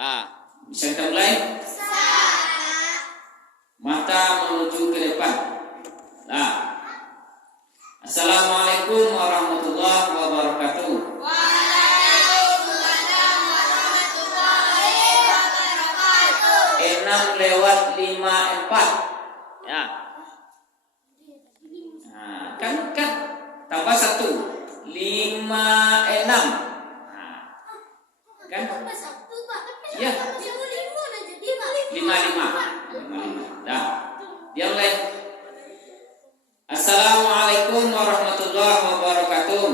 Bisa kita mulai? Mata menuju ke depan. Assalamualaikum warahmatullahi wabarakatuh. Waalaikumsalam warahmatullahi wabarakatuh. 6:54. Ya. Kan tambah 1. 5:06. Kan? Ya. 55. Dah. Yang lain. Assalamualaikum warahmatullahi wabarakatuh.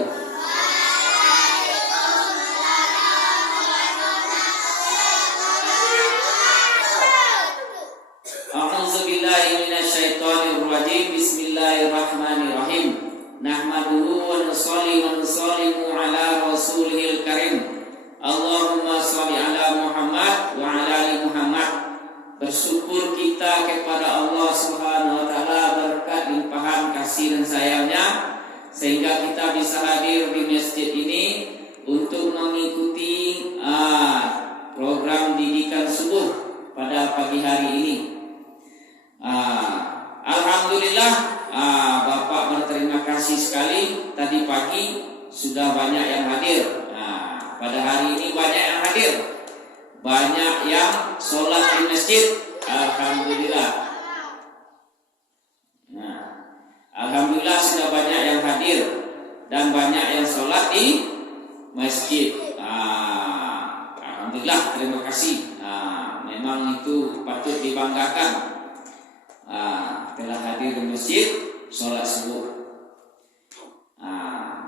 A'udzubillahi minasyaitonirrajim. Bismillahirrahmanirrahim. Nahmaduhu wa nusallimu ala rasulihil karim. Allahumma sholli ala Muhammad wa ala ali Muhammad. Bersyukur kita kepada Allah Subhanahu wa taala berkat limpahan kasih dan sayangnya sehingga kita bisa hadir di masjid ini untuk mengikuti program didikan subuh pada pagi hari ini. Alhamdulillah, Bapak berterima kasih sekali. Tadi pagi sudah banyak yang hadir. Pada hari ini banyak yang hadir, banyak yang sholat di masjid. Alhamdulillah. Alhamdulillah sudah banyak yang hadir dan banyak yang sholat di masjid. Alhamdulillah, terima kasih. Memang itu patut dibanggakan. Telah hadir di masjid sholat subuh.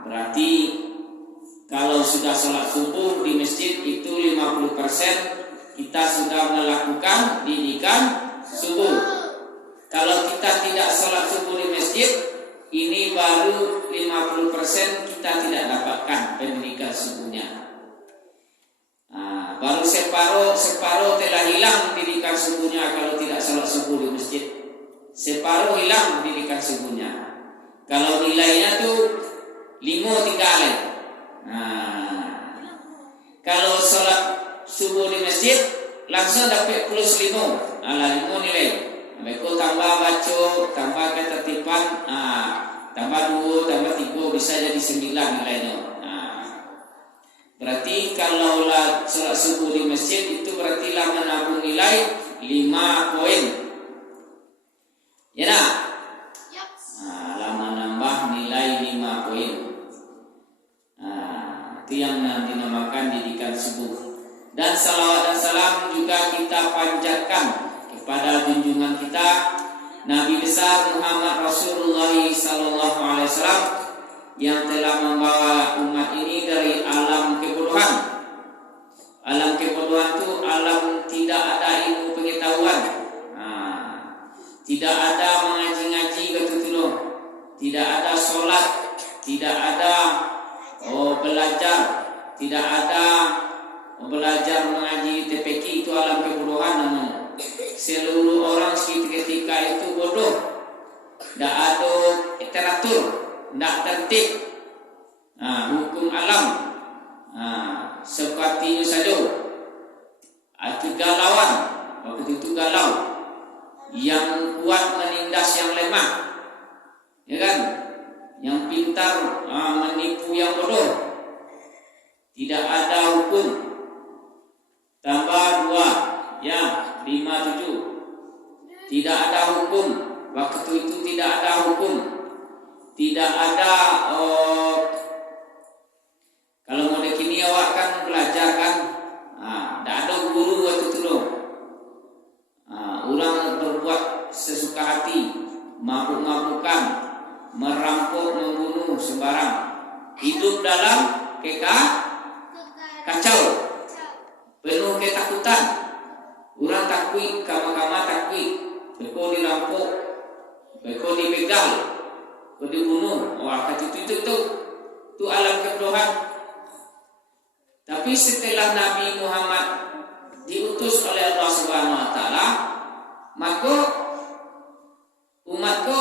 Berarti kalau sudah sholat subuh di masjid itu 50% kita sudah melakukan didikan subuh. Kalau kita tidak sholat subuh di masjid, ini baru 50% kita tidak dapatkan pendidikan subuhnya. Baru separuh telah hilang didikan subuhnya kalau tidak sholat subuh di masjid. Separuh hilang didikan subuhnya. Kalau nilainya tuh 5 3. Kalau sholat subuh di masjid langsung dapat plus 5. 5 nilai. Mereka tambah baca, tambah ketertiban, tambah 2, tambah 3 bisa jadi 9 nilainya. Berarti kalau sholat subuh di masjid itu berarti lah menabung nilai 5 poin. Ya nak? Lama nambah nilai 5 poin. Itu yang dinamakan didikan subuh. Dan salawat dan salam juga kita panjatkan kepada junjungan kita Nabi besar Muhammad Rasulullah sallallahu alaihi wasallam yang telah membawa umat ini dari alam kebodohan. Alam kebodohan itu alam tidak ada ilmu pengetahuan. Tidak ada mengaji-ngaji betul-betul. Tidak ada sholat, tidak ada belajar, tidak ada belajar mengaji TPQ, itu alam kebodohan namanya. Seluruh orang ketika itu bodoh, tidak ada teratur, tidak tertib. Hukum alam seperti saja. Galauan, waktu itu galau, yang kuat menindas yang lemah, ya kan? Yang pintar menipu yang bodoh. Tidak ada hukum. Tambah 2, ya 5 7. Tidak ada hukum. Waktu itu tidak ada hukum. Tidak ada kalau mau kini awak kan belajar kan. Tidak ada guru waktu itu loh. Orang berbuat sesuka hati, mabuk-mabukan, merampok, membunuh sembarang, hidup dalam kacau, penuh ketakutan. Orang takut, kama-kama takut, beko dirampok, beko dibegal, beko dibunuh. Itu alam kebodohan. Tapi setelah Nabi Muhammad diutus oleh Allah Subhanahu wa taala, maka umatku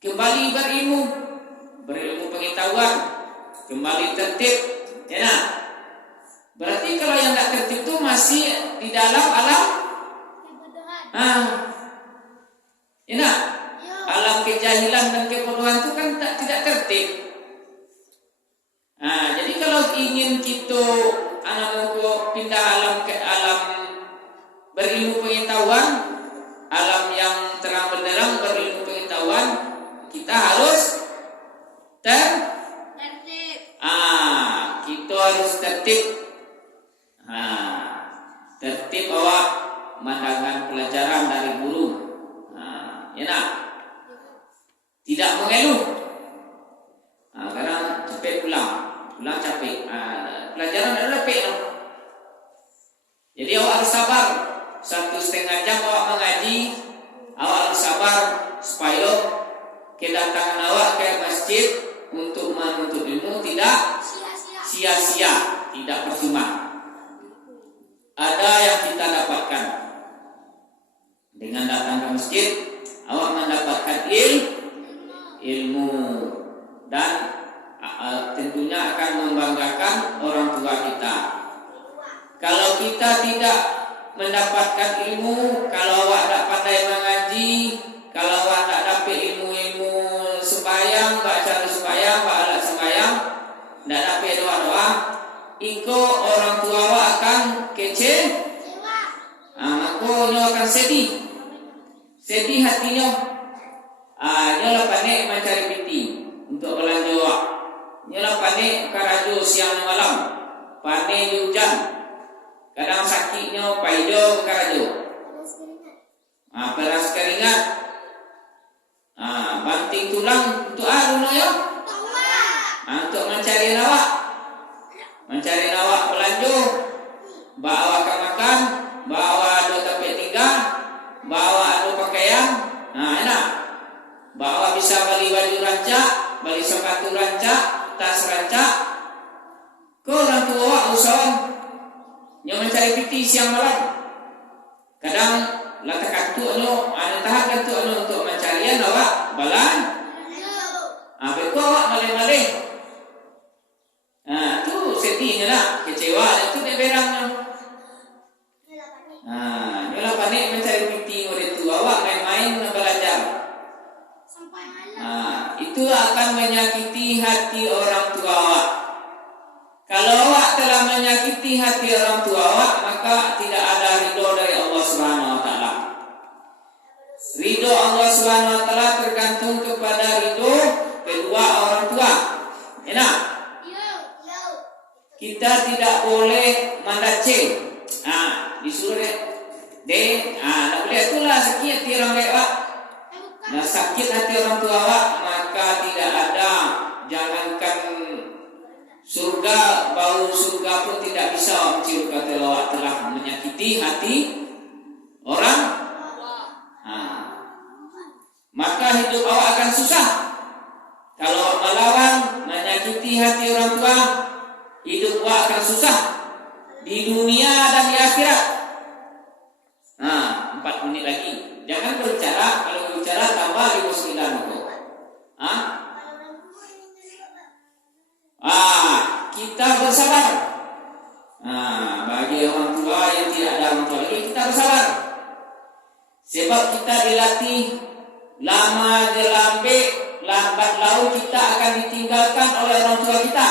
kembali berilmu pengetahuan, kembali tertib. Ya, berarti kalau yang tidak tertib masih di dalam alam enak. Alam kejahilan dan kebodohan itu kan tidak tertib. Jadi kalau ingin kita anak mau pindah alam ke alam berilmu pengetahuan, alam yang terang benderang berilmu pengetahuan, kita harus tertib. Kita harus tertib. Tertib awak mendengarkan pelajaran dari guru. Enak. Tidak mengeluh. Karena capek pulang capek. Pelajaran adalah capek. Jadi awak harus sabar. 1,5 jam awak mengaji, awak harus sabar supaya kedatangan awak ke masjid untuk menuntut ilmu tidak sia-sia, tidak percuma. Ada yang kita dapatkan dengan datang ke masjid, awak mendapatkan ilmu dan tentunya akan membanggakan orang tua kita. Kalau kita tidak mendapatkan ilmu, kalau awak tak pandai mengaji, kalau awak tak dapat ilmu-ilmu sembahyang, baca sembahyang, alat sembahyang, tak dapat doa-doa, iko orang tua awak akan kecewa. Maka nyo akan sedih hatinya. Nyo lah panik mencari piti untuk belanja awak. Nyo lah panik karajo siang malam, panik hujan. Kadang sakitnya paido karajo. Peras keringat. Banting tulang untuk anu yo. Untuk mencari awak. Mencari awak belanja. Bawa makan, bawa ada tempat tinggal, bawa ada pakaian. Enak. Bawa bisa beli baju rancak, beli sepatu rancak, tas rancak. Kau orang tua usahawan yang mencari piti siang malam. Kadang latak kantuk ada tahap kantuk untuk mencarian awak balan. Beko awak malih-malih. Tu sedihnya lah, kecewa itu dia berangnya. Nyolah panik mencari piti oleh tu awak main-main belajar. Itu akan menyakiti hati orang tua awak. Kalau awak telah menyakiti hati orang tua awak, maka tidak ada ridho dari Allah Subhanahu wa taala. Ridho Allah Subhanahu wa taala tergantung kepada ridho kedua orang tua. Enak? Kita tidak boleh mendace. Disuruh tak boleh, itulah sakit hati orang lewat. Nah, sakit hati orang tua awak, maka tidak ada, jangankan surga, bau surga pun tidak bisa mencium kata awak telah menyakiti hati orang. Maka hidup awak akan susah. Kalau melawan, menyakiti hati orang tua, hidup awak akan susah di dunia dan di akhirat. 4 menit lagi. Jangan berbicara, kalau berbicara tambah 59 itu. Kita bersabar. Bagi orang tua yang tidak ada orang tua lagi, kita bersabar. Sebab kita dilatih lama jelambe, lambat laun kita akan ditinggalkan oleh orang tua kita.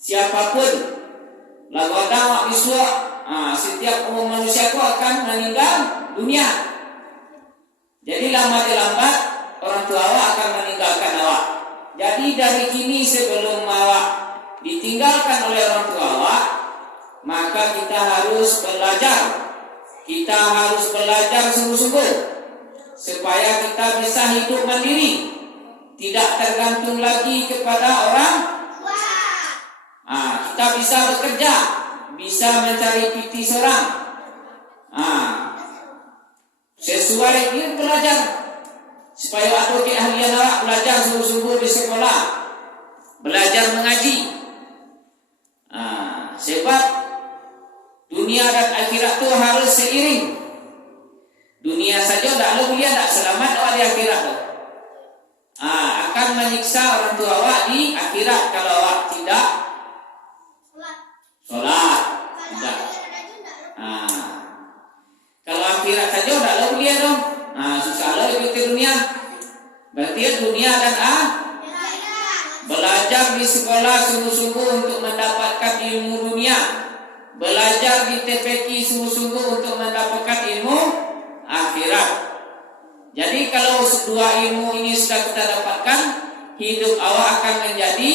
Siapapun, lagu ada mak biswa, setiap manusia itu akan meninggal dunia. Jadi lama lambat orang tua awak akan meninggalkan awak. Jadi dari kini sebelum awak ditinggalkan oleh orang tua awak, maka kita harus belajar. Kita harus belajar sungguh-sungguh supaya kita bisa hidup mandiri, tidak tergantung lagi kepada orang. Kita bisa bekerja, bisa mencari piti seorang. Sesuai ini belajar supaya ada keahlian awak, belajar sungguh-sungguh di sekolah, belajar mengaji. Sebab dunia dan akhirat itu harus seiring. Dunia saja tak ada mulia, tak selamat awak di akhirat tu. Akan menyiksa orang tua awak di akhirat kalau awak tidak solat, tidak di sekolah sungguh-sungguh untuk mendapatkan ilmu dunia. Belajar di TPQ sungguh-sungguh untuk mendapatkan ilmu akhirat. Jadi kalau dua ilmu ini sudah kita dapatkan, hidup awak akan menjadi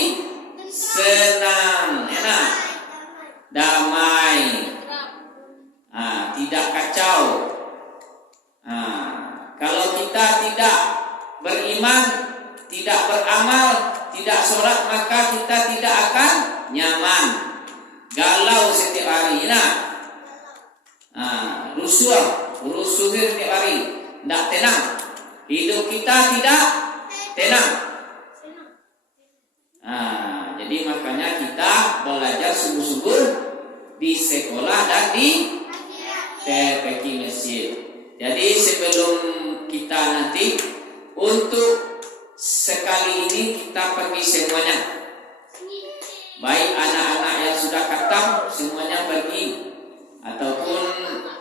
senang, enak, damai, tidak kacau. Kalau kita tidak beriman, tidak beramal, tidak sholat, maka kita tidak akan nyaman, galau setiap hari, rusuh setiap hari, tidak tenang. Hidup kita tidak tenang. Jadi makanya kita belajar sungguh-sungguh di sekolah dan di TPQ masjid. Jadi sebelum kita nanti, untuk sekali ini kita pergi semuanya, baik anak-anak yang sudah khatam semuanya pergi, ataupun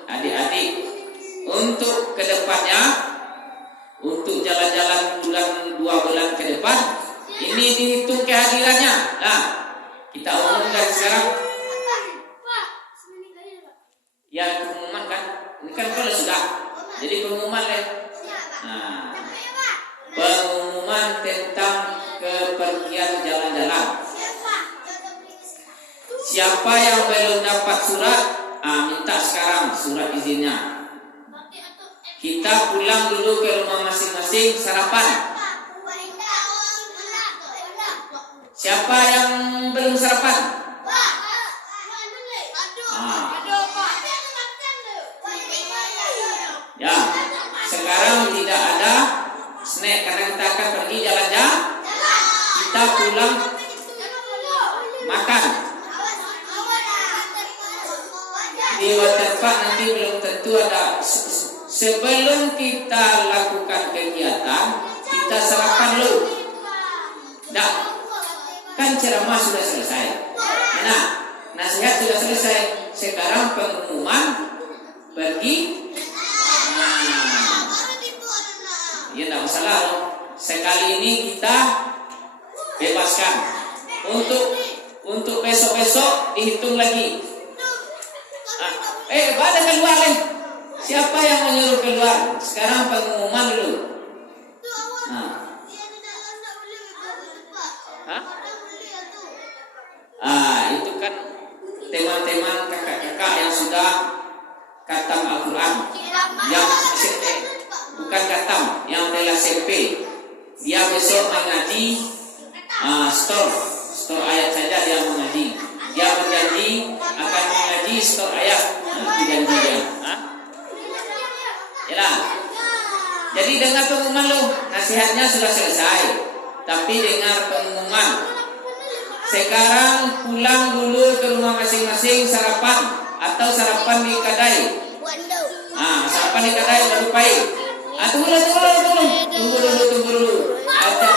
adik-adik. Untuk kedepannya, untuk jalan-jalan 2 bulan ke depan, ini dihitung kehadirannya. Nah, kita umumkan sekarang. Ya, pengumuman kan, ini kan kalau sudah, jadi pengumuman deh. Pengumuman tentang kepergian jalan-jalan. Siapa yang belum dapat surat, minta sekarang surat izinnya. Kita pulang dulu ke rumah masing-masing, sarapan. Siapa yang belum sarapan? Ya, sekarang tidak ada snack karena kita akan pergi jalan-jalan. Kita pulang makan. Di waterpark nanti belum tentu ada. Sebelum kita lakukan kegiatan, kita sarapan dulu. Nah, kan ceramah sudah selesai. Nah, nasihat sudah selesai. Sekarang pengumuman pergi. Ya tidak masalah. Sekali ini kita bebaskan. Untuk besok-besok dihitung lagi. Pada keluar nih. Siapa yang menyuruh keluar? Sekarang pengumuman dulu. Itu kan teman-teman kakak-kakak yang sudah khatam Al-Quran, yang SMP, bukan khatam, yang telah SMP. Dia besok mengaji store ayat saja dia mengaji. Dia berjanji akan mengaji store ayat. Janji dia. Yalah. Jadi dengar pengumuman lo, nasihatnya sudah selesai. Tapi dengar pengumuman. Sekarang pulang dulu ke rumah masing-masing, sarapan atau sarapan di kedai. Sarapan di kedai baru pahit. Tunggu dulu. Ada